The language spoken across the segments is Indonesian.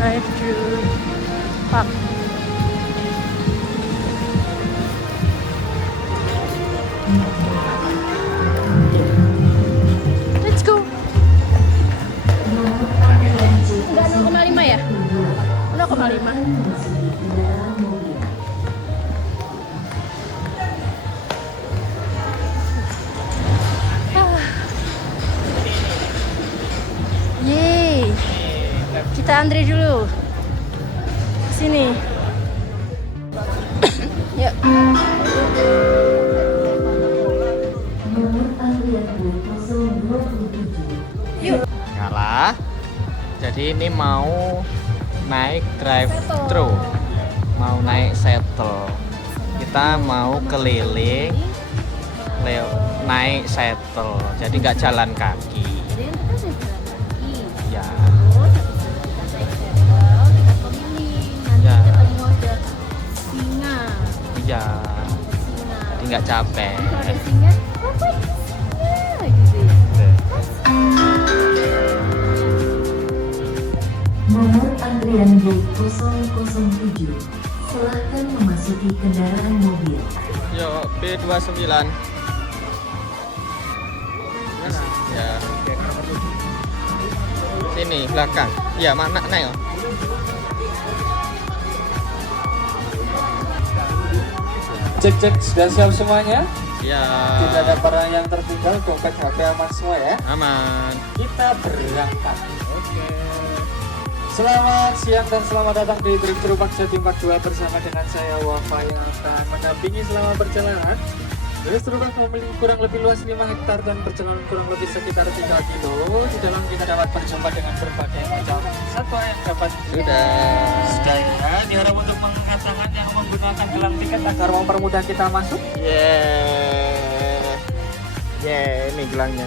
drive through park. Let's go. Enggak 0,5 ya? 0,5. Yeay. Kita antri dulu. Sini. Yuk. Yuk. Kalah. Jadi ini mau naik drive thru, mau naik shuttle. Kita mau keliling, naik shuttle. Jadi nggak jalan kaki. Jadi yang kita udah jalan kaki. Ya. Terus habis itu kita naik shuttle, kita keliling. Nanti Ya. ketemu ada singa. Iya. Singa. Jadi nggak capek. Kalau ada singa, apa ini singa gitu ya. Nomor antrian gate 007. Silahkan memasuki kendaraan mobil. Yuk, B29. Ya. Sini belakang. Iya, mana naik? Cek sudah siap semuanya? Ya. Tidak ada barang yang tertinggal, dompet HP aman semua ya. Aman. Kita berangkat. Oke. Selamat siang dan selamat datang di Drive-Thru Park Jatim Park 2 bersama dengan saya Wafa yang akan mendampingi selama perjalanan. Drive-Thru Park memiliki kurang lebih luas 5 hektar dan perjalanan kurang lebih sekitar 3 kilo. Di dalam kita dapat berjumpa dengan berbagai macam satwa yang dapat sudah ya. Diharap untuk mengangkat tangan yang menggunakan gelang tiket agar mempermudah kita masuk. Ini gelangnya.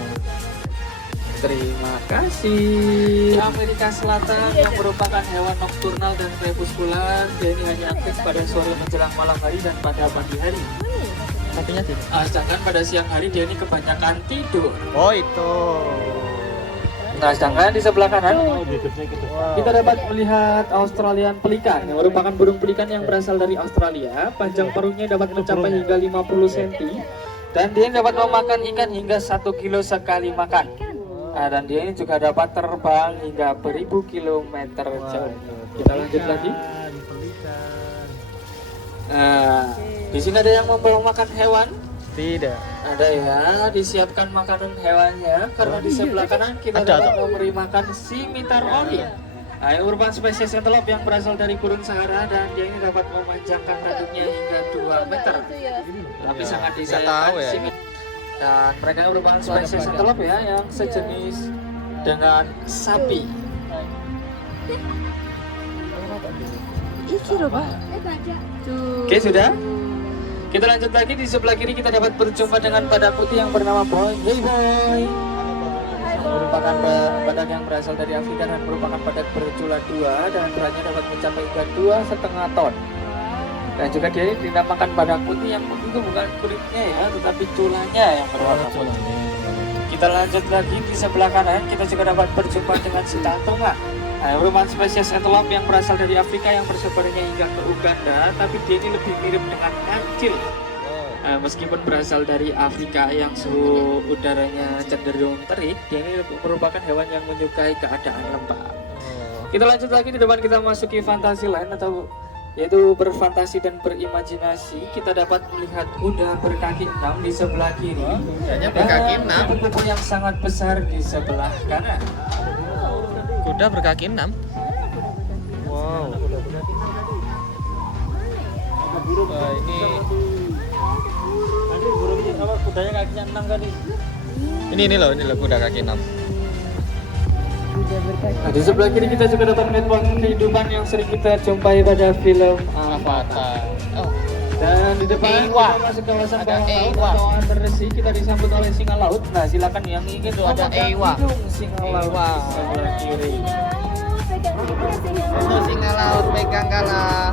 Terima kasih. Amerika Selatan yang merupakan hewan nokturnal dan krepuskular, dia ini hanya aktif pada sore menjelang malam hari dan pada pagi hari. Sapinya sih. Sedangkan pada siang hari dia ini kebanyakan tidur. Oh, itu. Nah, sedangkan di sebelah kanan kita dapat melihat Australian pelikan yang merupakan burung pelikan yang berasal dari Australia. Panjang perutnya dapat mencapai hingga 50 cm dan dia dapat memakan ikan hingga 1 kilo sekali makan. Nah, dan dia ini juga dapat terbang hingga beribu kilometer jauh. Kita lanjut lagi. Nah, di sini ada yang membawa makan hewan. Tidak. Ada ya, disiapkan makanan hewannya. Karena di sebelah kanan kita Ada, dapat toh. memberi makan scimitar ori. Nah, yang merupakan spesies antelope yang berasal dari gurun Sahara dan dia ini dapat memanjangkan rambutnya hingga 2 meter. Tapi Ya, sangat nggak disayangkan tahu ya. Dan mereka merupakan spesies antelope ya yang sejenis dengan sapi. Iki loh, Pak. Tuh. Oke, sudah? Kita lanjut lagi. Di sebelah kiri kita dapat berjumpa dengan badak putih yang bernama Boy. Hey Boy. Merupakan badak yang berasal dari Afrika dan merupakan badak bercula 2 dan beratnya dapat mencapai hingga 2,5 ton. Dan juga dia ini dinamakan badak putih yang putih itu bukan kulitnya ya, tetapi tulangnya yang berwarna putih. Kita lanjut lagi di sebelah kanan kita juga dapat berjumpa dengan sitantunga. Nah, merupakan spesies antelope yang berasal dari Afrika yang bersebarannya hingga ke Uganda, tapi dia ini lebih mirip dengan kancil. Meskipun berasal dari Afrika yang suhu udaranya cenderung terik, dia ini merupakan hewan yang menyukai keadaan lembab. Kita lanjut lagi di depan kita masuki Fantasyland atau yaitu berfantasi dan berimajinasi. Kita dapat melihat kuda berkaki 6 di sebelah kiri. Kudanya berkaki 6. Dan kupu-kupu yang sangat besar di sebelah kanan. Kuda berkaki 6. Wow. Ini Kudanya kakinya 6 kali. ini loh kuda kaki 6. Nah, di sebelah kiri kita juga dapat melihat kehidupan yang sering kita jumpai pada film Avatar. Oh, Dan di depan Ewa. kita masuk kawasan Ada bawah laut Ewa. atau undersea, kita disambut oleh singa laut. Nah, silakan yang ingin Tuh, ada memegang Ewa. hidung singa laut Ewa. di sebelah kiri. itu singa laut pegang kalah.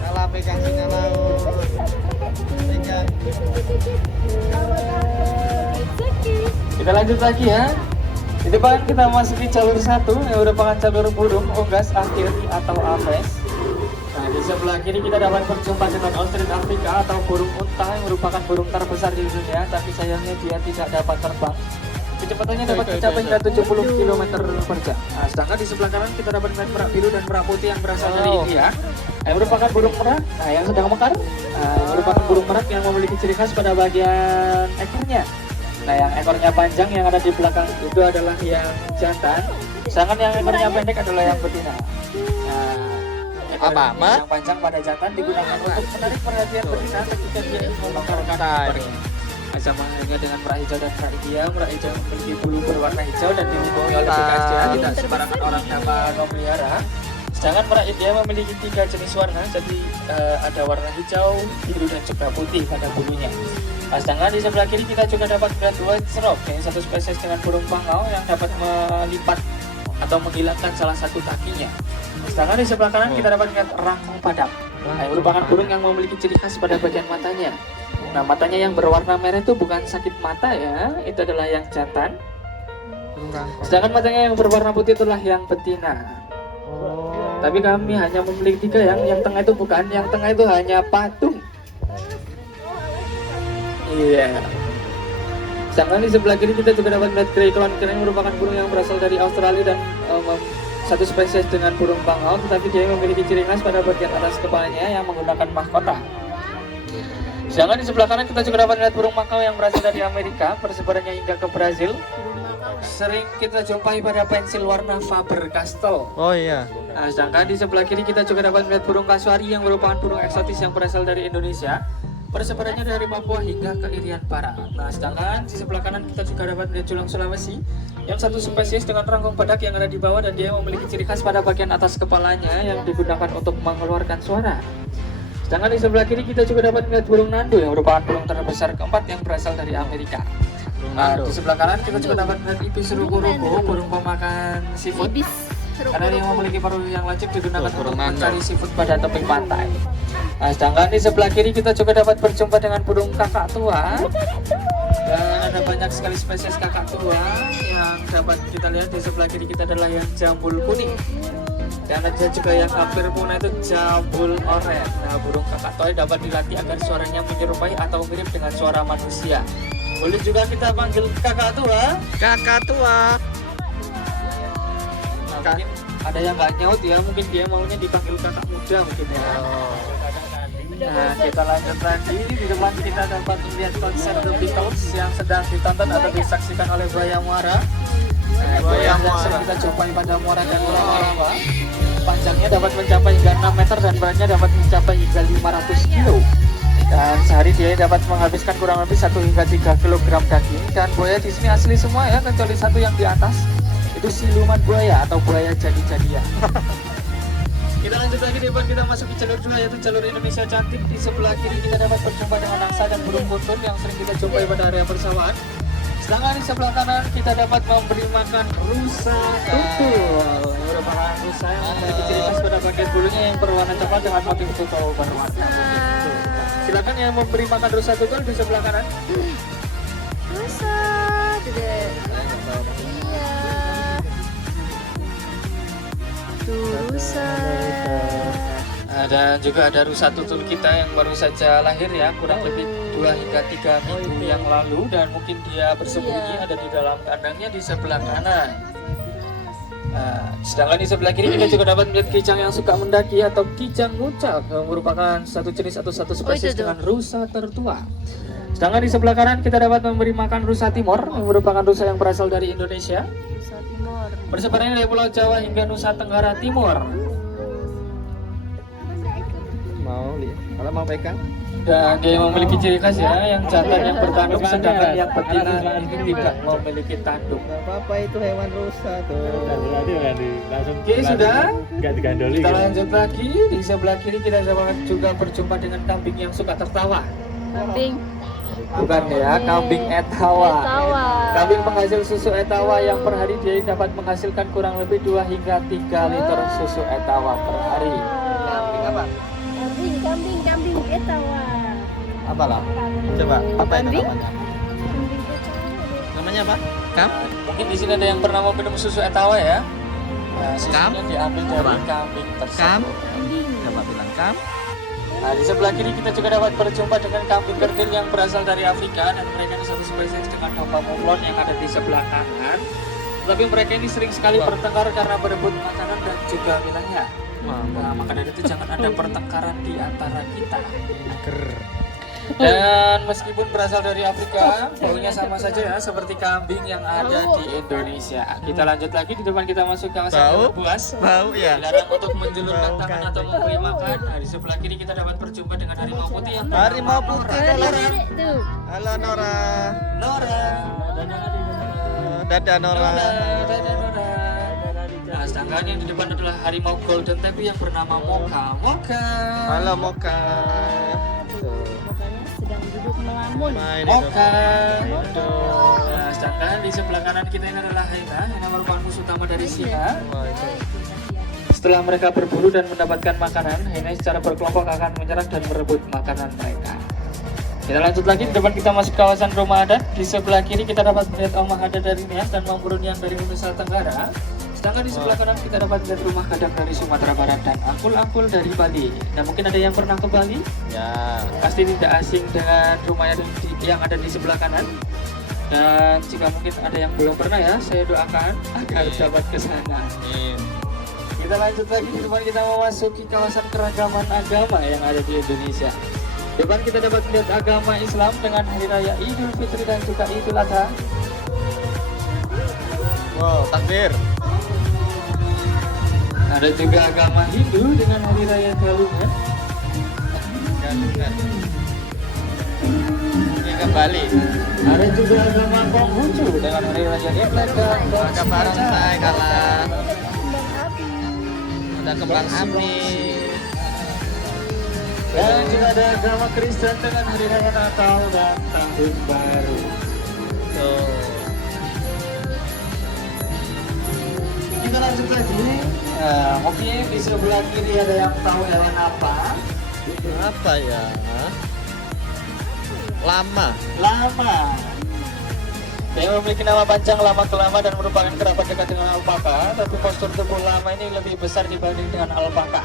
Kalah pegang singa laut. Pegang. Kita lanjut lagi ya. Di depan kita masuki jalur 1 yang merupakan jalur burung unggas akhir atau apes. Nah, di sebelah kiri kita dapat berjumpa dengan Australian Africa atau burung unta yang merupakan burung terbesar di dunia, tapi sayangnya dia tidak dapat terbang. Kecepatannya dapat mencapai hingga 70 km per jam. Nah, sedangkan di sebelah kanan kita dapat melihat merak biru dan merak putih yang berasal dari India, yang merupakan burung merak, yang sedang mekar. Yang merupakan burung merak yang memiliki ciri khas pada bagian ekornya. Nah, yang ekornya panjang yang ada di belakang itu adalah yang jantan, sedangkan yang ekornya pendek adalah yang betina. Nah, ekor yang panjang pada jantan digunakan untuk menarik perhatian betina ketika dia ingin membangkarkan ekornya. Sama halnya dengan merak hijau dan merak India, merak hijau memiliki bulu berwarna hijau dan dilindungi oleh bekasnya, tidak sembarangan orang dapat memelihara. Sedangkan merak India memiliki 3 jenis warna, jadi ada warna hijau, biru dan juga putih pada bulunya. Nah, sedangkan di sebelah kiri kita juga dapat melihat white throat, yang satu spesies dengan burung bangau yang dapat melipat atau menghilangkan salah satu kakinya. Sedangkan di sebelah kanan kita dapat melihat rangkong padam, yang merupakan burung yang memiliki ciri khas pada bagian matanya. Nah, matanya yang berwarna merah itu bukan sakit mata ya, itu adalah yang jantan. Sedangkan matanya yang berwarna putih itulah yang betina. Tapi kami hanya memiliki 3 yang tengah itu bukan, yang tengah itu hanya patung. Iya. Sedangkan di sebelah kiri kita juga dapat melihat grey crown crane yang merupakan burung yang berasal dari Australia dan satu spesies dengan burung bangau, tetapi dia memiliki ciri khas pada bagian atas kepalanya yang menggunakan mahkota. Sedangkan di sebelah kanan kita juga dapat melihat burung makau yang berasal dari Amerika, persebarannya hingga ke Brazil. Sering kita jumpai pada pensil warna Faber-Castell. Oh iya. Nah, sedangkan di sebelah kiri kita juga dapat melihat burung kasuari yang merupakan burung eksotis yang berasal dari Indonesia. Persebarannya dari Papua hingga ke Irian Barat. Nah, sedangkan di sebelah kanan kita juga dapat melihat julang Sulawesi yang satu spesies dengan rangkong badak yang ada di bawah dan dia memiliki ciri khas pada bagian atas kepalanya yang digunakan untuk mengeluarkan suara. Sedangkan di sebelah kiri kita juga dapat melihat burung nando yang merupakan burung terbesar keempat yang berasal dari Amerika. Nah, di sebelah kanan kita juga dapat melihat ibis ruko-ruko, burung pemakan seafood. Karena dia memiliki paruh yang lancip digunakan untuk mencari seafood pada tepi pantai. Nah, sedangkan di sebelah kiri kita juga dapat berjumpa dengan burung kakak tua. Dan ada banyak sekali spesies kakak tua yang dapat kita lihat. Di sebelah kiri kita adalah yang jambul kuning. Dan ada juga yang hampir punah itu jambul oranye. Nah, burung kakak tua dapat dilatih agar suaranya menyerupai atau mirip dengan suara manusia. Boleh juga kita panggil kakak tua. Kakak tua. Nah, mungkin ada yang nggak nyaut ya, mungkin dia maunya dipanggil kakak muda mungkin ya. Nah, kita lanjut lagi. Di depan kita dapat melihat konser The Beatles yang sedang ditonton atau disaksikan oleh buaya muara. Buaya yang sering kita jumpai pada muara dan rawa-rawa. Panjangnya dapat mencapai hingga 6 meter dan beratnya dapat mencapai hingga 500 kilo. Dan sehari dia dapat menghabiskan kurang lebih 1 hingga 3 kg daging. Dan buaya di sini asli semua ya, kecuali satu yang di atas. Itu siluman buaya atau buaya jadi-jadian. Kita lanjut lagi di depan, kita masuk ke jalur 2 yaitu jalur Indonesia Cantik. Di sebelah kiri kita dapat berjumpa dengan angsa dan burung kuntur yang sering kita jumpai pada area persawahan. Sedangkan di sebelah kanan kita dapat memberi makan rusa tutul. Merupakan rusa yang memiliki ciri khas pada bagian bulunya yang berwarna coklat dengan motif tutul berwarna putih. Silakan yang memberi makan rusa tutul di sebelah kanan. Rusa, Dede. Iya. Tuh rusa. Dan juga ada rusa tutul kita yang baru saja lahir ya, kurang lebih 2 hingga 3 minggu yang lalu, dan mungkin dia bersembunyi ada di dalam kandangnya di sebelah kanan. Nah, sedangkan di sebelah kiri kita juga dapat melihat kijang yang suka mendaki atau kijang ngucak yang merupakan satu jenis atau satu spesies dengan rusa tertua. Sedangkan di sebelah kanan kita dapat memberi makan rusa timor yang merupakan rusa yang berasal dari Indonesia. Rusa timur. Persebarannya dari Pulau Jawa hingga Nusa Tenggara Timur. Kalau mau pegang. Dan dia memiliki ciri khas ya, yang jantan yang bertanduk, sedangkan yang betina ini tidak memiliki tanduk. Gak apa-apa, itu hewan rusa tuh. Oke, sudah. Nggak digandoli. Kita lanjut lagi. Di sebelah kiri kita juga berjumpa dengan kambing yang suka tertawa. Kambing. Bukan ya, kambing etawa. Etawa. Kambing penghasil susu etawa yang per hari dia dapat menghasilkan kurang lebih 2 hingga 3 liter susu etawa per hari. Kambing apa? Kambing etawa. Apalah? Coba, apa itu Kambing? namanya? Kambing etawa. Namanya Namanya apa? Kam? Mungkin di sini ada yang bernama minum susu etawa ya. Nah, Kam? susunya diambil dari Apa? kambing tersebut. Kam? Kambing. Coba bilang kam. Nah, di sebelah kiri kita juga dapat berjumpa dengan kambing kerdil yang berasal dari Afrika dan mereka ini satu spesies dengan domba muflon yang ada di sebelah kanan. Tapi mereka ini sering sekali bertengkar karena berebut makanan dan juga wilayah. Nah, maka dari itu jangan ada pertengkaran di antara kita. Dan meskipun berasal dari Afrika, baunya sama saja ya seperti kambing yang ada di Indonesia. Kita lanjut lagi, di depan kita masuk ke kawasan Bau? buas. Bau ya. Dilarang untuk menjulurkan Bau tangan kambing. atau memberi makan. Nah, di sebelah kiri kita dapat berjumpa dengan harimau putih yang Harimau putih Nora. Dedek tuh. Halo Nora. Nora. Dadah Nora. Nah, sedangkan yang di depan adalah harimau golden tabby yang bernama Moka. Moka. Halo Moka. Makanya sedang duduk melamun. Main Moka. itu. Nah, sedangkan di sebelah kanan kita ini adalah hyena. Hyena merupakan musuh utama dari singa. Wah, itu. Setelah mereka berburu dan mendapatkan makanan, hyena secara berkelompok akan menyerang dan merebut makanan mereka. Kita lanjut lagi, di depan kita masuk kawasan rumah adat. Di sebelah kiri kita dapat melihat omah adat dari Nias dan Mambrunian dari Nusa Tenggara. Sedangkan di sebelah kanan kita dapat melihat rumah kadang dari Sumatera Barat dan angkul-angkul dari Bali. Nah, mungkin ada yang pernah ke Bali? Ya. Pasti tidak asing dengan rumah adat yang ada di sebelah kanan. Dan jika mungkin ada yang belum pernah ya, saya doakan agar dapat ke sana. Kita lanjut lagi, di depan kita memasuki kawasan keragaman agama yang ada di Indonesia. Di depan kita dapat melihat agama Islam dengan hari raya Idul Fitri dan juga Idul Adha. Wow, takbir. Ada juga agama Hindu dengan hari raya Galungan. Gandungan. Ini ke Bali. Ada juga agama Konghucu dengan hari raya Imlek dan Maka barongsai kalah. Kembang api. Ada kembang api. Dan juga ada agama Kristen dengan hari raya Natal dan Tahun Baru. Tuh. Kita lanjut lagi. Nah, mungkin di sebelah kiri ada yang tahu hewan apa? Apa ya? Lama. Lama. Yang memiliki nama panjang lama kelama dan merupakan kerabat dekat dengan alpaka, tapi postur tubuh lama ini lebih besar dibanding dengan alpaka.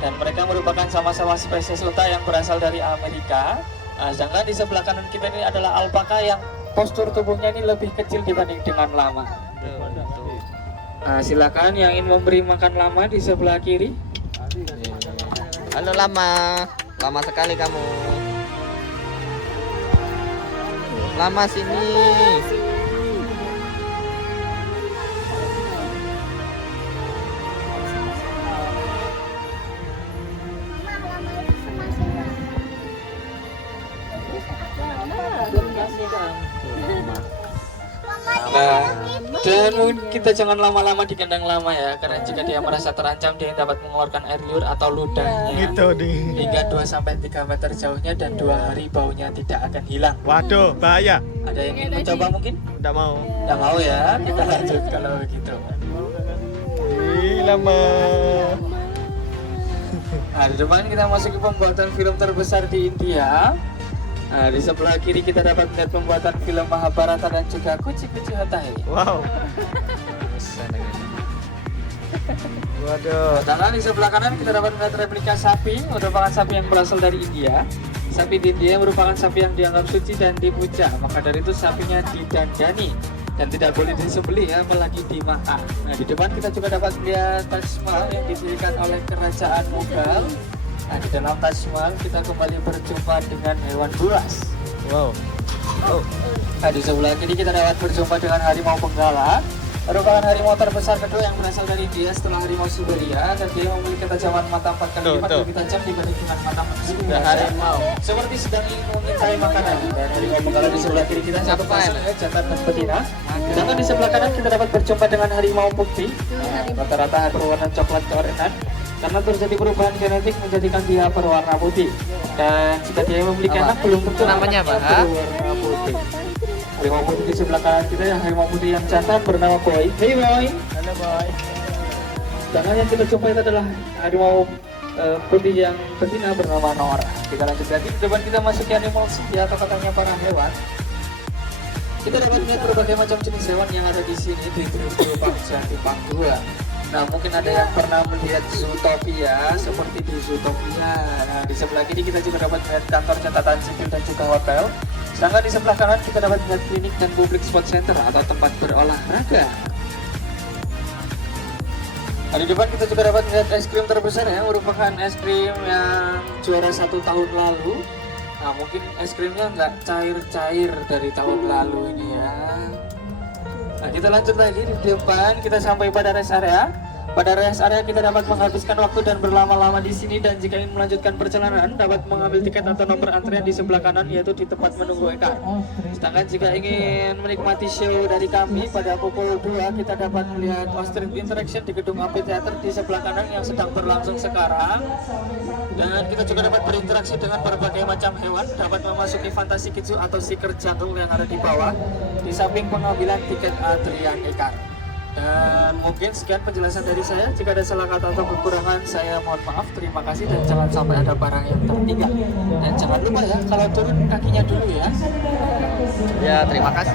Dan mereka merupakan sama-sama spesies unta yang berasal dari Amerika. Nah, sedangkan di sebelah kanan kita ini adalah alpaka yang postur tubuhnya ini lebih kecil dibanding dengan lama. Nah, silakan yang ingin memberi makan lama di sebelah kiri. Halo lama. Lama sekali kamu. Lama sini. Nah, dan kita jangan lama-lama di kandang lama ya, karena jika dia merasa terancam dia dapat mengeluarkan air liur atau ludahnya hingga 2-3 meter jauhnya dan 2 hari baunya tidak akan hilang. Waduh, bahaya. Ada yang ingin mencoba mungkin? Tidak mau. Tidak mau ya, kita lanjut kalau begitu. Ih, lama. Nah, di depan kita masuk ke pembuatan film terbesar di India. Nah, di sebelah kiri kita dapat melihat pembuatan film Mahabharata dan juga Kuci-Kuci Hotai. Wow. Waduh. Sedangkan di sebelah kanan kita dapat melihat replika sapi, merupakan sapi yang berasal dari India. Sapi di India merupakan sapi yang dianggap suci dan dipuja, maka dari itu sapinya didandani dan tidak boleh disembelih ya, apalagi dimakan. Nah, di depan kita juga dapat melihat Taj Mahal yang didirikan oleh kerajaan Mughal. Nah, di dalam Taj Mahal kita kembali berjumpa dengan hewan buas. Wow. Oh. Nah, di sebelah kiri kita dapat berjumpa dengan harimau benggala, merupakan harimau terbesar kedua yang berasal dari India setelah harimau Siberia, dan dia memiliki ketajaman mata 4 kali lipat lebih tajam dibanding dengan mata manusia biasa. Harimau. Seperti sedang ingin mengintai makanan. Dan harimau benggala di sebelah kiri kita satu pasang ya, jantan dan betina. Sedangkan di sebelah kanan kita dapat berjumpa dengan harimau putih. Rata-rata berwarna coklat keorangan karena terjadi perubahan genetik menjadikan dia berwarna putih. Dan jika dia memiliki anak belum tentu Namanya apa? berwarna putih. Harimau putih di sebelah kanan kita yang harimau putih yang jantan bernama Boy. Hey Boy. Halo boy. Sedangkan yang kita jumpai itu adalah harimau putih yang betina bernama Nora. Kita lanjut lagi, di depan kita masuki animal city atau katanya para hewan. Kita dapat melihat berbagai macam jenis hewan yang ada di sini di Drive-Thru Park Jati Park 2. Nah, mungkin ada yang pernah melihat Zootopia seperti di Zootopia. Nah, di sebelah kiri kita juga dapat melihat kantor catatan sipil dan juga hotel. Sedangkan di sebelah kanan kita dapat melihat klinik dan public sport center atau tempat berolahraga. Nah, di depan kita juga dapat melihat es krim terbesar yang merupakan es krim yang juara 1 tahun lalu. Nah, mungkin es krimnya nggak cair-cair dari tahun lalu ini ya. Nah, kita lanjut lagi di depan, kita sampai pada rest area. Pada rest area kita dapat menghabiskan waktu dan berlama-lama di sini, dan jika ingin melanjutkan perjalanan dapat mengambil tiket atau nomor antrian di sebelah kanan, yaitu di tempat menunggu EK. Sedangkan jika ingin menikmati show dari kami pada pukul 2, kita dapat melihat Ostrich Interaction di gedung Amphitheater di sebelah kanan yang sedang berlangsung sekarang. Dan kita juga dapat berinteraksi dengan berbagai macam hewan, dapat memasuki Fantasy Kids Zoo atau Seeker Jungle yang ada di bawah, di samping pengambilan tiket antrian ikan. Dan mungkin sekian penjelasan dari saya. Jika ada salah kata atau kekurangan, saya mohon maaf. Terima kasih dan jangan sampai ada barang yang tertinggal. Dan jangan lupa ya, kalau turun kakinya dulu ya. Ya, terima kasih.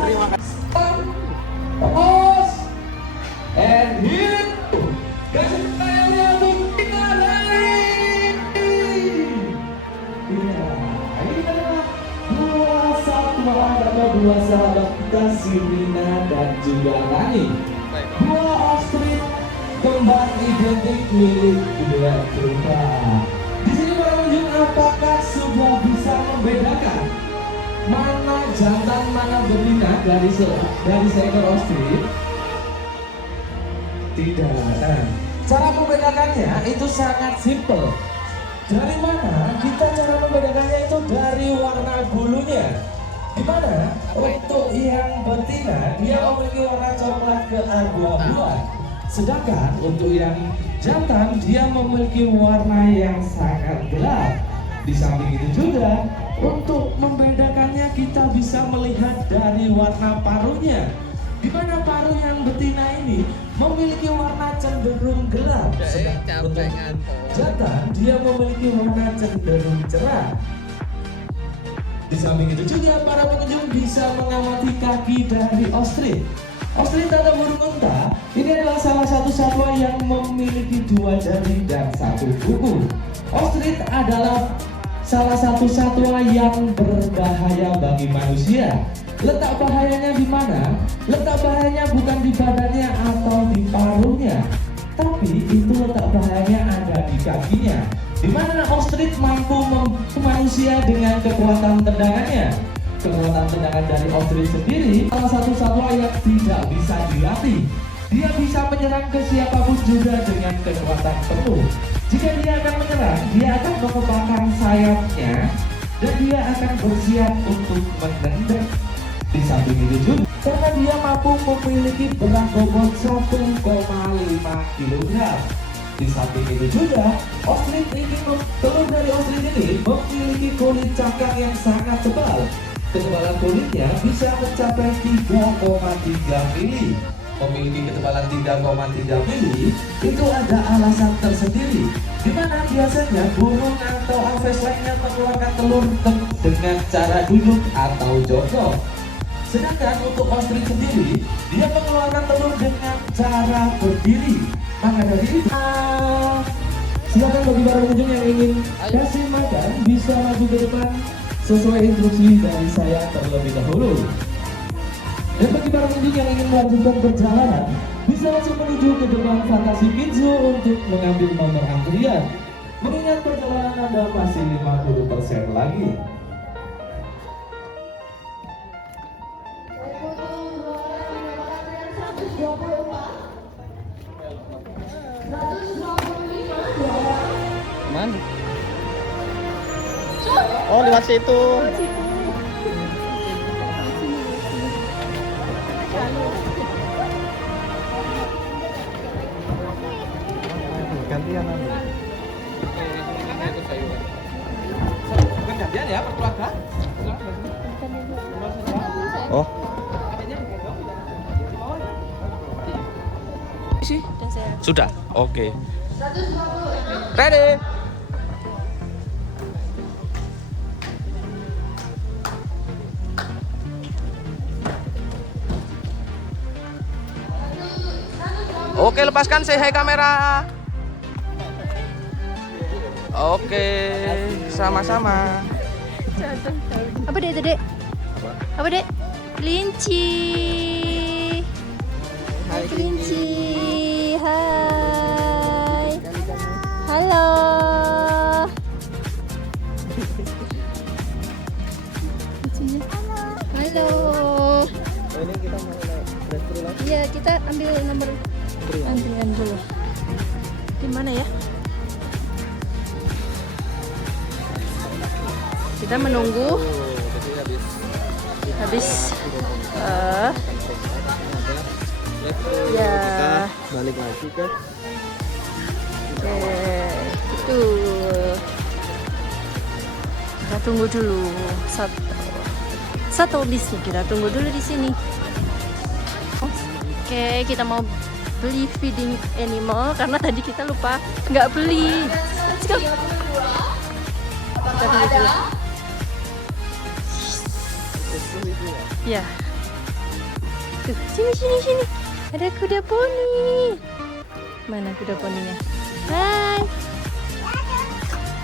Terima kasih. And here kasih saya untuk kita lagi. Ya, ini adalah dua sahabat kita, Sirina dan juga Nani. Dua ostrich kembar identik milik Drive-Thru Park. Di sini para pengunjung, apakah sudah bisa membedakan mana jantan mana betina dari seekor ostrich? Tidak. Cara membedakannya itu sangat simpel. Dari mana kita cara membedakannya itu dari warna bulunya. Di mana untuk yang betina dia memiliki warna coklat keabu-abuan, sedangkan untuk yang jantan dia memiliki warna yang sangat gelap. Di samping itu juga untuk membedakannya kita bisa melihat dari warna paruhnya, di mana paruh yang betina ini memiliki warna cenderung gelap, sedangkan untuk jantan dia memiliki warna cenderung cerah. Di samping itu juga para pengunjung bisa mengamati kaki dari ostrich. Ostrich atau burung unta ini adalah salah satu satwa yang memiliki 2 jari dan 1 kuku. Ostrich adalah salah satu satwa yang berbahaya bagi manusia. Letak bahayanya di mana? Letak bahayanya bukan di badannya atau di paruhnya, tapi itu letak bahayanya ada di kakinya. Di mana ostrich mampu membunuh manusia dengan kekuatan tendangannya. Kekuatan tendangan dari ostrich sendiri salah satu satwa yang tidak bisa dilatih. Dia bisa menyerang ke siapapun juga dengan kekuatan penuh. Jika dia akan menyerang, dia akan mengembangkan sayapnya dan dia akan bersiap untuk menendang. Di samping itu juga, karena dia mampu memiliki berat bobot 1,5 kg. Di samping itu juga, telur dari ostrich ini memiliki kulit cangkang yang sangat tebal. Ketebalan kulitnya bisa mencapai 3,3 mili. Memiliki ketebalan 3,3 mili itu ada alasan tersendiri, di mana biasanya burung atau aves lainnya mengeluarkan telur dengan cara duduk atau jongkok. Sedangkan untuk ostrich sendiri, dia mengeluarkan telur dengan cara berdiri. Maka dari itu, silakan bagi para pengunjung yang ingin kasih makan bisa maju ke depan sesuai instruksi dari saya terlebih dahulu. Dan bagi para pengunjung yang ingin melanjutkan perjalanan, bisa langsung menuju ke depan Fantasy Kids Zoo untuk mengambil nomor antrian. Mengingat perjalanan Anda masih 50% lagi. Mana? Oh, lewat situ. Gantian nanti. Gantian ya, berkeluarga. Oh. Sudah. Oke. Ready? Oke, lepaskan, say hi kamera. Oke, sama-sama. Apa dek itu dek? Apa dek? Kelinci. Hai kelinci. Hai. Halo. Halo. Ini kita mau naik dulu lagi. Iya, kita ambil nomor antrian dulu. Di mana ya? Kita menunggu habis ya balik lagi ke itu kita tunggu dulu satu bisnya, kita tunggu dulu di sini. Oke, kita mau beli feeding animal karena tadi kita lupa nggak beli. Let's go. Kita tunggu dulu. Ya. Tuh, sini. Ada kuda poni. Mana kuda poninya? Hai.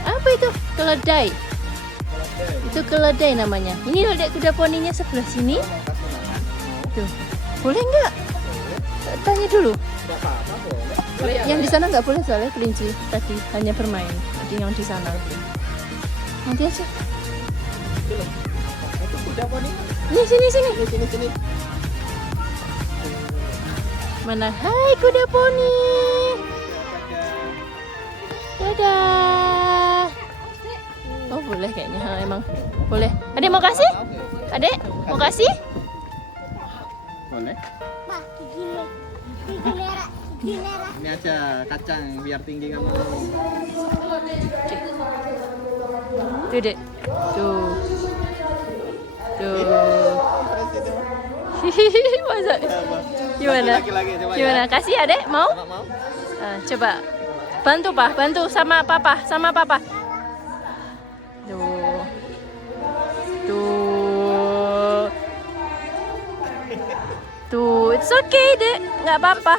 Apa itu? Keledai. Itu keledai namanya. Ini loh dek, kuda poninya sebelah sini. Tuh. Boleh nggak? Tanya dulu. Yang di sana nggak boleh soalnya kelinci tadi hanya bermain. Tadi yang di sana. Nanti aja. Nih sini. Mana? Hai kuda poni. Dadah. Oh boleh kayaknya, emang boleh. Adek mau kasih? Adek mau kasih? boleh. Ini aja kacang biar tinggi kamu. Tuh dek. Tuh. Masa? Gimana? Gimana? Kasih adek? Mau? Coba. Bantu sama papa. Tuh, it's okay dek, nggak apa-apa.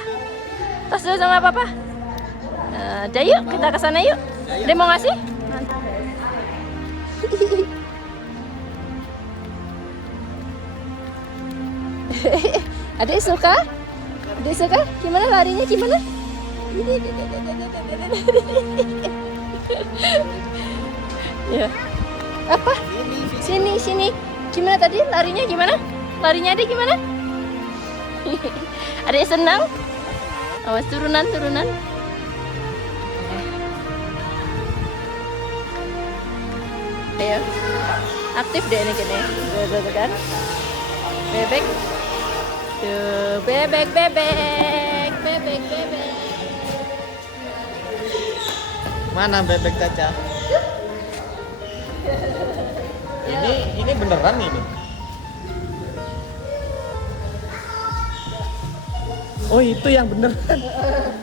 Tos dulu sama papa. Udah yuk, kita ke sana yuk. Dek mau ngasih? Adek suka? Gimana larinya? Gimana? Ya. Apa? Sini. Gimana tadi? Larinya gimana? Larinya adek gimana? Adek senang? Awas turunan. Ayo. Aktif deh ini kayaknya. Udah kan? Bebek. Tuh, bebek. Mana bebek Caca? Ini beneran ini. Oh itu yang beneran.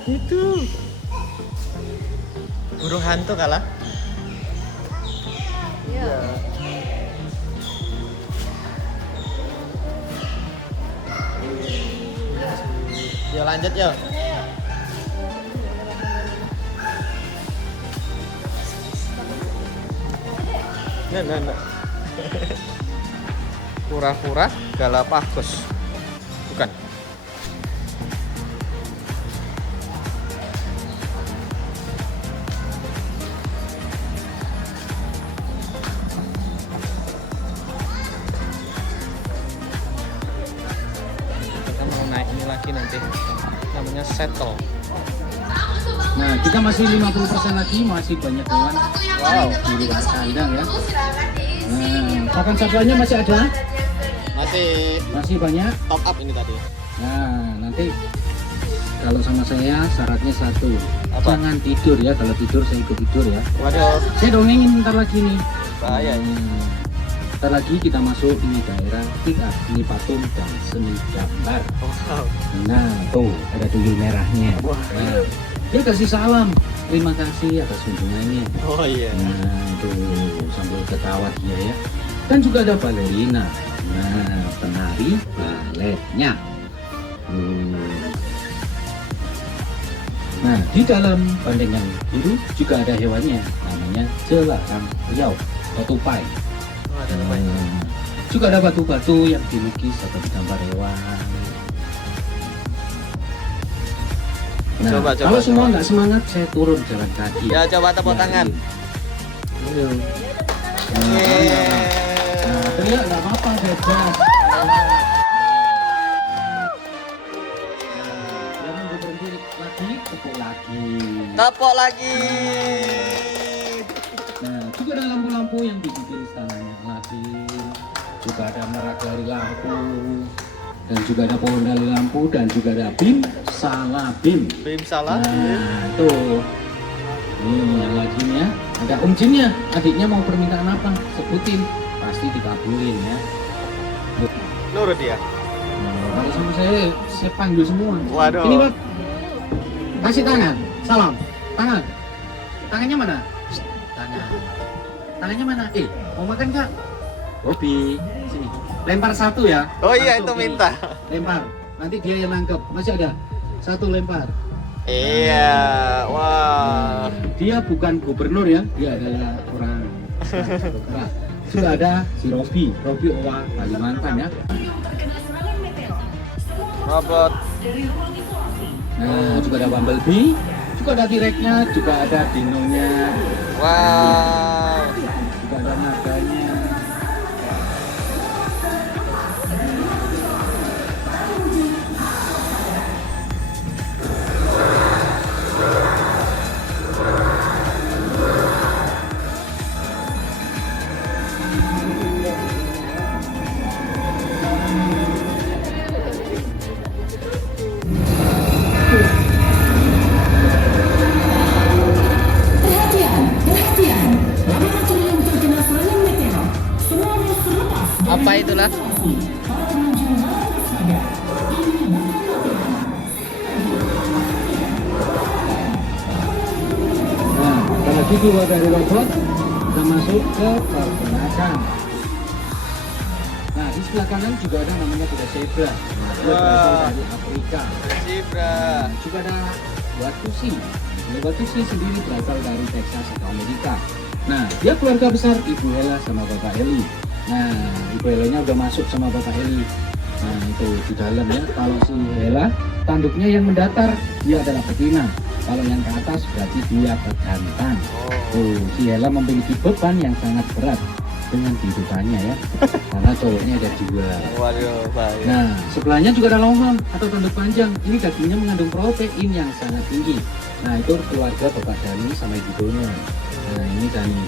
Itu. Burung hantu kalah. Iya. Yuk lanjut yuk. Nah. Kura-kura Galapagos. Bukan. Kita mau naik ini lagi nanti. Namanya shuttle. Nah, kita masih 50% lagi, masih banyak hewan. Wow. Di luar kandang ya. Nah, pakan satwanya masih ada? Masih banyak. Top up ini tadi. Nah, nanti kalau sama saya syaratnya satu. Apa? Jangan tidur ya, kalau tidur saya ikut tidur ya. Waduh, Saya dongengin bentar lagi nih. bahaya ini. Bentar lagi kita masuk ini daerah kita, ini patung dan seni gambar. Wow. Nah, tuh ada tuyul merahnya. Wah. Nah, dia kasih salam. Terima kasih atas kunjungannya. Oh iya. Nah, tuh sambil ketawa dia ya. Dan juga ada balerina. Nah, penari baletnya. Nah, di dalam bandeng yang biru juga ada hewannya, namanya jelarang riau atau tupai. Juga ada batu-batu yang dilukis atau digambar hewan. Nah, Coba, kalau semua coba. nggak semangat, saya turun jalan kaki. Ya, coba tepuk tangan. Ayo. Nah, teriak nggak apa-apa, bebas. Jangan berhenti lagi, tepuk lagi. Tepuk lagi. Nah, juga ada lampu-lampu yang dibikin istananya Aladin. Juga ada merak dari lampu. Dan juga ada pohon dari lampu. Dan juga ada bim salabim. Bim salah. Nah, tuh. Nih yang lagi nih ya. Ada Om Jinnya. Adiknya mau permintaan apa? Sebutin. Pasti dikabulin ya. Nurut dia. Nah, kalau sama saya panggil semua. Waduh. Ini Pak. Kasih tangan. Salam. Tangan. Tangannya mana? Tangan. Tangannya mana? Mau makan Kak? Hobi. Sini. Lempar satu ya. Oh iya, Langsung itu nih. minta. Lempar. Nanti dia yang nangkep. Masih ada. Satu lempar. Iya. Wah. Dia bukan gubernur ya. Dia adalah orang. Nah, juga ada si Robi Owa Kalimantan ya. Robot. Nah, juga ada Bumblebee, juga ada T-Rex-nya, juga ada dinonya, Wow. juga ada naganya. Apa itulah? Nah, kalau gitu dari robot, kita masuk ke peternakan. Nah, di sebelah kanan juga ada namanya kuda zebra. Nah, dia berasal dari Afrika. Zebra. Nah, juga ada Watusi. Nah, Watusi sendiri berasal dari Texas atau Amerika. Nah, dia keluarga besar Ibu Hela sama Bapak Heli. Nah, Ibu Helanya udah masuk sama Bapak Heli. Nah, itu di dalam ya. Kalau si Hela, tanduknya yang mendatar, dia adalah betina. Kalau yang ke atas berarti dia bejantan. Tuh, si Hela memiliki beban yang sangat berat dengan kehidupannya ya. Karena cowoknya ada dua. Waduh, baik. Nah, sebelahnya juga ada longhorn atau tanduk panjang. Ini dagingnya mengandung protein yang sangat tinggi. Nah, itu keluarga Bapak Dani sama Ibu Dono. Nah, ini Dani.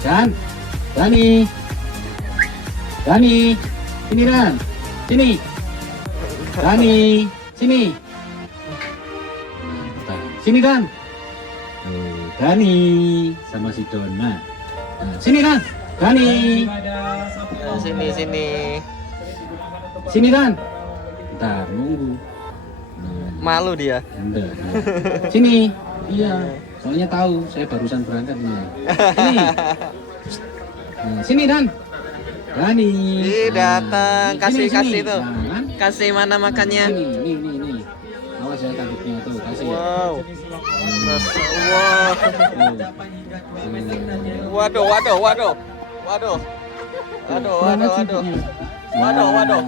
Dani, sini Dan, sini. Dani, sini. Sini Dan. Dani sama si Dona. Nah, sini Dan. Dani. Sini. Sini Dan. Bentar, nunggu. Malu dia. Enggak. Sini. Iya. Soalnya tahu saya barusan berangkat ini. Sini. Nah, sini Dan. Dani. Ih, datang. Nah, Kasih sini. tuh. Nah, kan? Kasih mana makannya? Nih. Awas ya tanduknya tuh, kasih ya. Wow. Hmm. Waduh. Kurang aja sini. Waduh. Nah, tuh.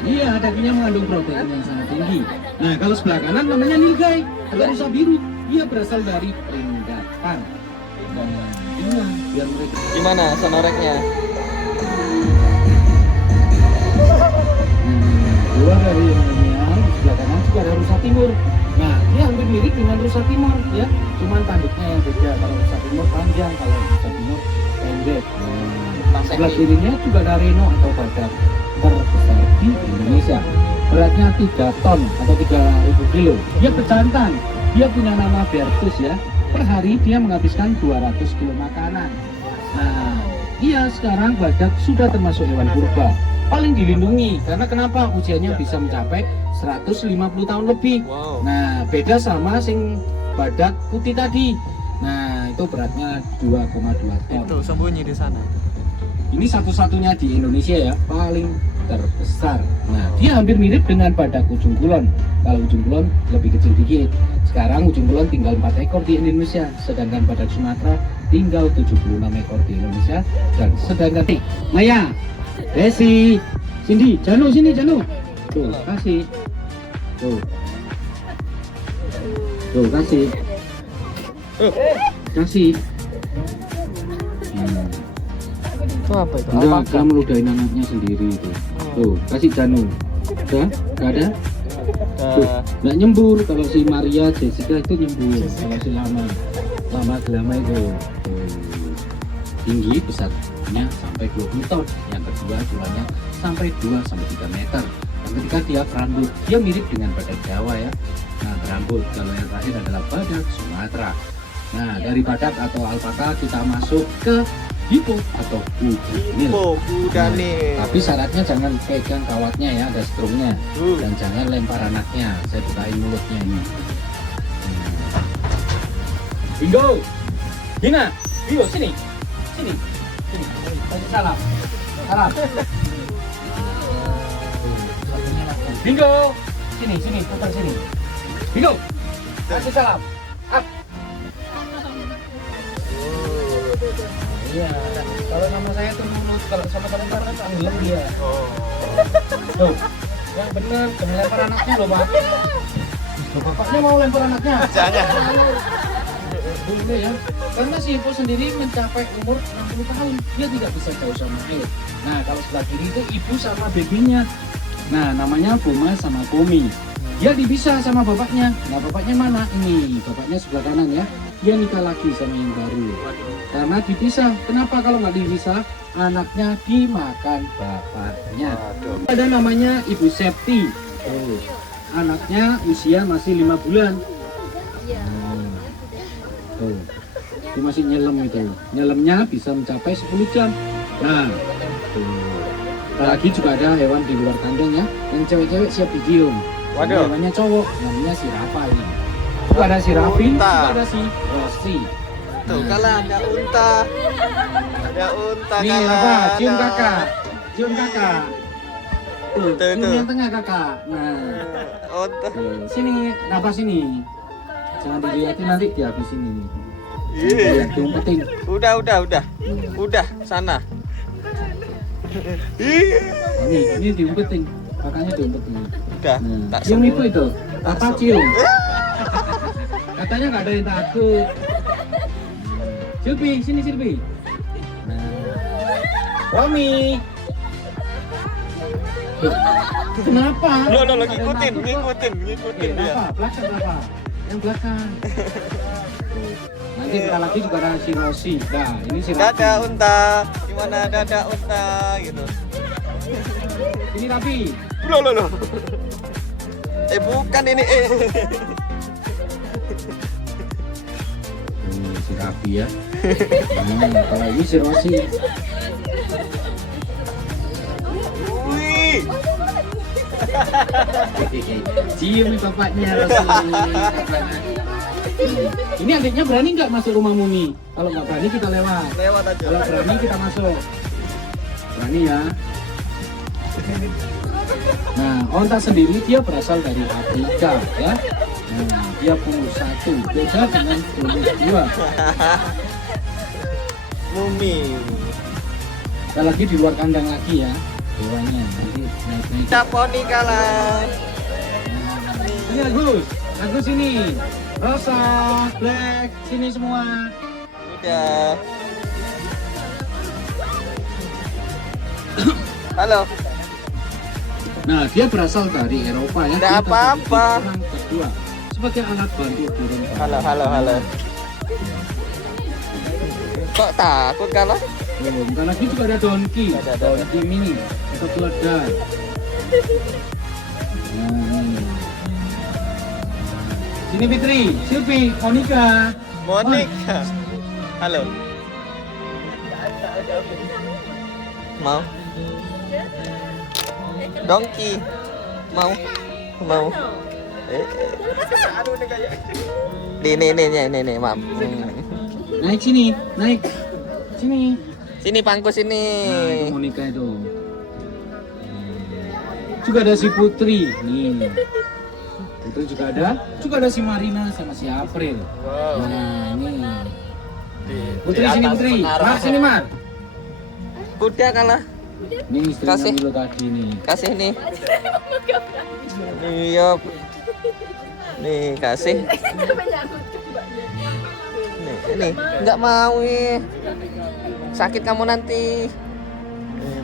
Iya, dagingnya mengandung protein yang sangat tinggi. Nah, kalau sebelah kanan namanya nilgai atau rusa biru. Dia berasal dari peringatan. Nah, iya, biar mereka. Gimana sonoreknya? Keluar dari yang linear, di sebelah kanan juga ada rusa timur. Nah, dia hampir mirip dengan rusa timur, ya. Cuman tanduknya yang beda. Kalau rusa timur panjang, kalau rusa timur pendek. Nah, sebelah kirinya juga ada reno atau badak terbesar di Indonesia. Beratnya 3 ton atau 3.000 kilo. Dia bejantan. Dia punya nama Bertus ya. Per hari dia menghabiskan 200 kilo makanan. Nah, iya sekarang badak sudah termasuk hewan purba. Paling dilindungi karena kenapa? Usianya bisa mencapai 150 tahun lebih. Wow. Nah, beda sama sing badak putih tadi. Nah, itu beratnya 2,2 ton. Itu sembunyi di sana. Ini satu-satunya di Indonesia ya, paling terbesar. Nah, dia hampir mirip dengan badak ujung kulon. Kalau ujung kulon lebih kecil dikit. Sekarang ujung kulon tinggal 4 ekor di Indonesia, sedangkan badak Sumatera tinggal 76 ekor di Indonesia. Dan sedangkan Maya, Desi, Cindy, Janu sini Janu. Tuh, kasih. Tuh. Tuh, kasih. Kasih. Itu apa itu? Enggak, dia meludahin anaknya sendiri itu. Tuh, kasih Janu. Udah? Gak ada? Tuh, nggak nyembur. Kalau si Maria, Jessica itu nyembur. Kalau si Lama itu tinggi, besarnya sampai 20 ton. Yang kedua, tulangnya sampai 2-3 meter. Dan ketika dia berambut, dia mirip dengan badak Jawa ya. Nah, berambut. Kalau yang terakhir adalah badak Sumatera. Nah, dari badak atau alpaka kita masuk ke hippo atau kudanil. Tapi syaratnya jangan pegang kawatnya ya, ada strungnya. Dan jangan lempar anaknya. Saya bukain mulutnya ini. Bingo, Gina, Bingo sini. Kasih salam. Bingo, sini, putar sini. Bingo, kasih salam. Up. Iya, kalau nama saya tuh mulut, kalau sama teman-teman kan tenggelam dia. Tuh, yang benar, jangan lempar anaknya loh Pak. Loh, bapaknya mau lempar anaknya? Jangan. Boleh ya, karena si hippo sendiri mencapai umur 60 tahun, dia tidak bisa jauh sama air. Nah, kalau sebelah kiri itu ibu sama bebinya. Nah, namanya Boma sama Bomi. Dia dipisah sama bapaknya. Nah, bapaknya mana? Ini, bapaknya sebelah kanan ya. Dia nikah lagi sama yang baru. Karena dipisah. Kenapa kalau nggak dipisah? Anaknya dimakan bapaknya. Ada namanya Ibu Septi. Oh. Anaknya usia masih 5 bulan. Oh. Dia masih nyelem itu. Nyelemnya bisa mencapai 10 jam. Nah, lagi juga ada hewan di luar kandang ya. Yang cewek-cewek siap digium. Waduh. Namanya cowok, namanya si Rafa ini. Itu ada si Raffi, itu ada si Rossi. Tuh, kalau ada unta. Nih Rafa, cium kakak. Tuh, Tuh. cium yang tengah kakak. Nah, Unta. sini, Rafa sini. Jangan dilihatin nanti dihabisin ini. Iya. Diumpetin. Udah, sana. Ini diumpetin. Makanya diumpetin. Udah, Nah, tak cium sembuh. ibu itu. Apa cium? Katanya nggak ada yang takut. Silvi, sini Silvi. Nah, Romi. Kenapa? Lo Nggak ada yang ngikutin takut kok. dia. Rafa, belakang Rafa. Yang belakang. Nanti kita lagi juga ada si Rosi. Nah, ini si Rafi. Dadah unta. Gimana dadah unta gitu. Ini Rafi. Loh. Bukan ini. Si Rafi ya. Nah, kalau ini si Rosi. Wih. Cium nih bapaknya Rosi. Ini adiknya berani nggak masuk rumah Mumi? Kalau nggak berani kita lewat. Lewat aja. Kalau berani kita masuk. Berani ya. Nah, onta sendiri dia berasal dari Afrika ya. Nah, dia punggung 1, beda dengan punggung 2. Mumi. Kita lagi di luar kandang lagi ya. Hewannya nanti naik-naik. Poni kalah. Ini Agus ini. Rosa, Black, sini semua. Udah. Halo. Nah, dia berasal dari Eropa ya. Nggak Dia apa-apa. terjadi di perang kedua sebagai alat bantu turun. Halo. Kok takut kalah? Bentar lagi juga ada Donkey. Ada. Donkey mini atau keledai. Nah, ini. Sini Fitri, Silvi, Monica. Halo. Mau? Donkey. Mau? Nih, mam. Naik sini, naik. Sini. Sini pangku sini. Nah, itu Monica itu. Juga ada si Putri. Nih. Putri juga ada si Marina sama si April. Nah, ini. Putri sini Putri. Mar sini Mar. Kuda kalah. Nih istrinya Kasih. Milo tadi nih. Kasih nih. Iya. Nih kasih. Nih nggak mau nih. Sakit kamu nanti.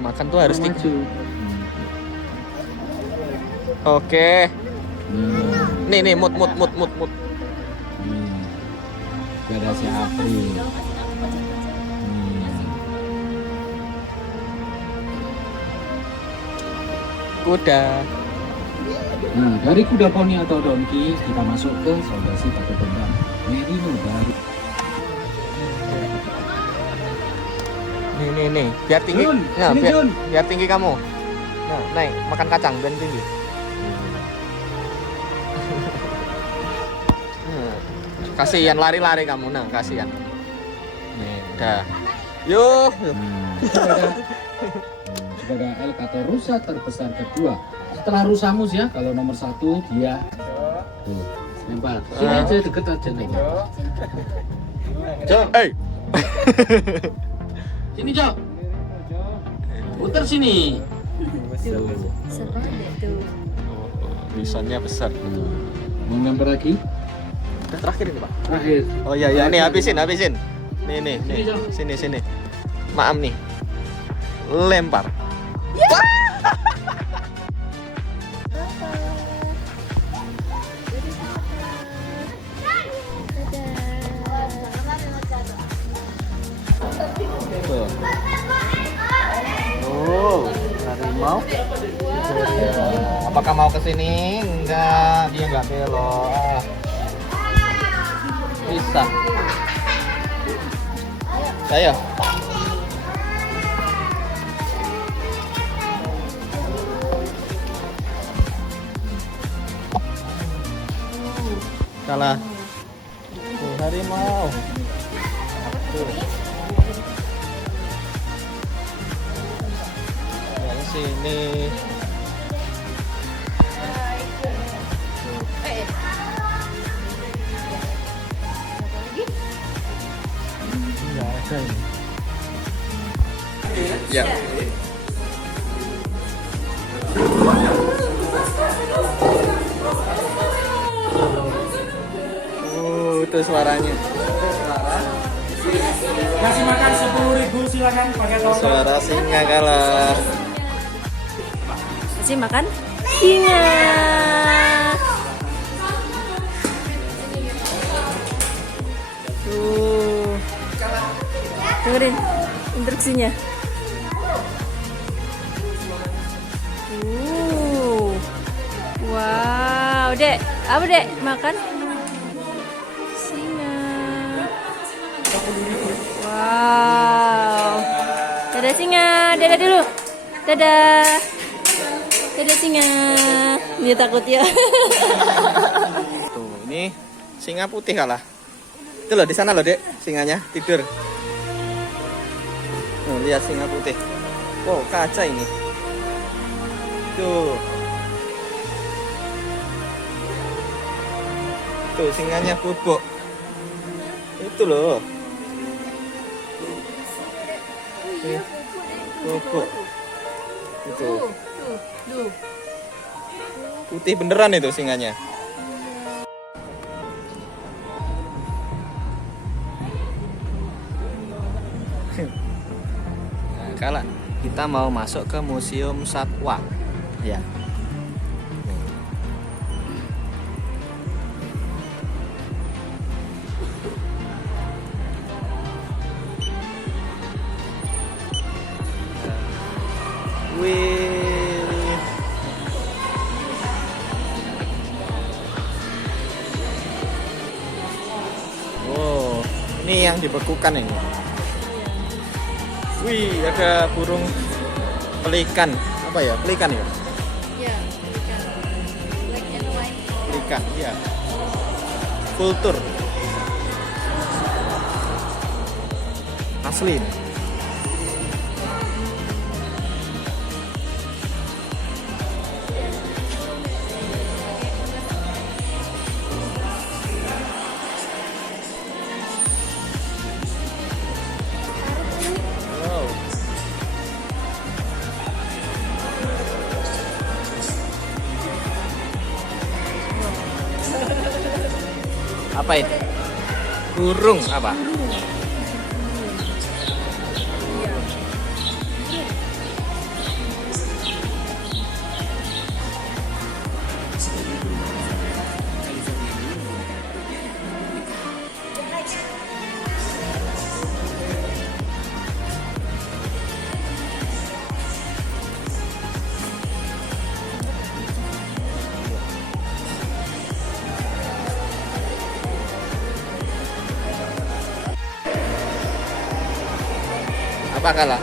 Makan tuh harus Maju. Oke. Nih mut. Gak ada si April. Kuda. Nah, dari kuda poni atau donkey kita masuk ke saudasi pakai domba merino baru. Nih. Biar tinggi. Jun, Nah, sini, Jun. biar tinggi kamu. Nah, naik makan kacang biar tinggi. Kasihan lari-lari kamu. Nah, kasihan. Nih, udah. Yuk. Juga ada El Cato rusa terbesar kedua. Setelah rusa mus ya, kalau nomor 1 dia tuh lempar. Sini aja deket aja nih. Jok, Hey. sini Jok. Putar sini. Seru deh tuh. Lisannya besar. Mau lempar lagi? Udah terakhir ini, Pak. Terakhir. Oh iya, nih habisin. Nih. Sini. Maaf nih. Lempar. Tuh. Oh, harimau. Apakah mau kesini? Enggak, dia enggak belok. Bisa. Saya. Salah. Tuh, harimau. Tuh. Yang sini. Nggak ada ini. Ya. Itu suaranya. Kasih makan 10.000 silakan pakai token. Suara singa kalah. Kasih makan singa. Tuh. Dengerin instruksinya. Wow, Dek. Apa, Dek? Makan singa. Wow. Dadah singa. Dadah dulu. Dadah. Dadah singa. Dia takut ya. Tuh, ini singa putih kalah. Itu loh di sana loh, Dek, singanya tidur. Tuh, lihat singa putih. Wow, kaca ini. Tuh. Tuh, singanya bubuk. Itu loh. Bubuk. Itu. Tuh. Putih beneran itu singanya. Nah, kalah. Kita mau masuk ke Museum Satwa. Ya. Wih. Wow, ini yang dibekukan ini. Wih, ada burung pelikan. Apa ya? Pelikan ya? Ya, pelikan. Black and white. Pelikan, iya. Kultur. Asli. Burung apa? Apa kalah?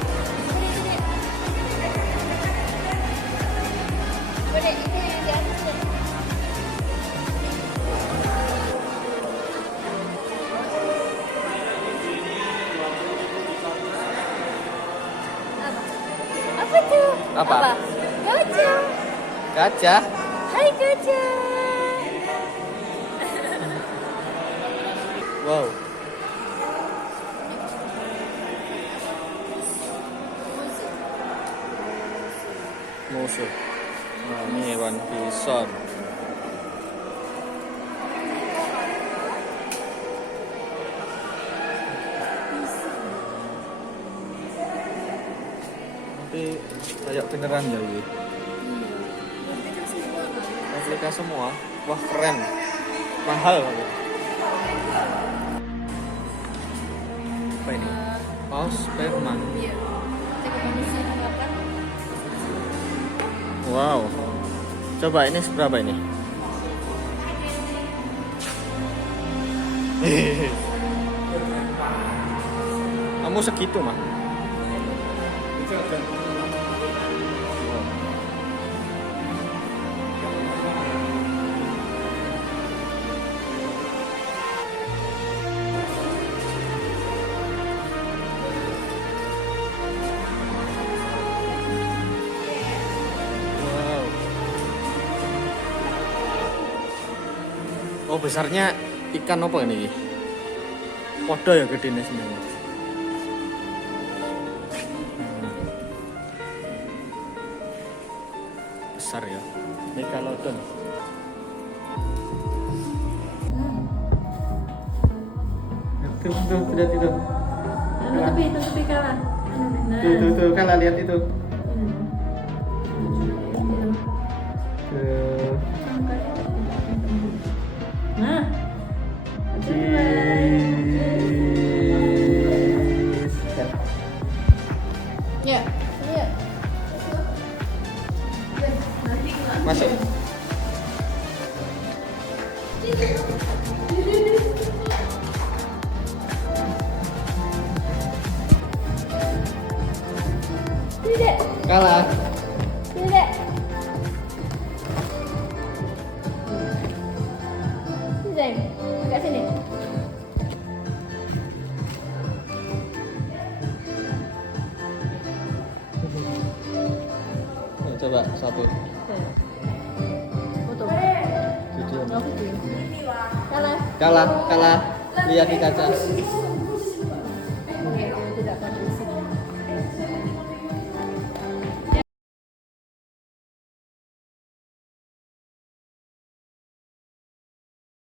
Apa tuh? Apa? Gajah. Gajah. Hai gajah. Wow. Musuh. Nah, ini hewan bison. Tapi kayak beneran ya ini. Replika semua. Wah keren. Mahal. Apa ini? Paus Berman. Wow. Coba ini seberapa ini? Kamu segitu mah? Wow. Oh besarnya ikan apa ini? Podo ya gedenya sebenarnya. Besar ya. Megalodon. Tuh, lihat itu. Tapi kalah. Tuh, kalah lihat itu. Tuh. Nah. Ya, ya. Masuk. Tidak, Kalah. tidak. Zain, agak sini. Nah, coba satu. Foto. Video. Kalah. Kalah. Lihat di kaca.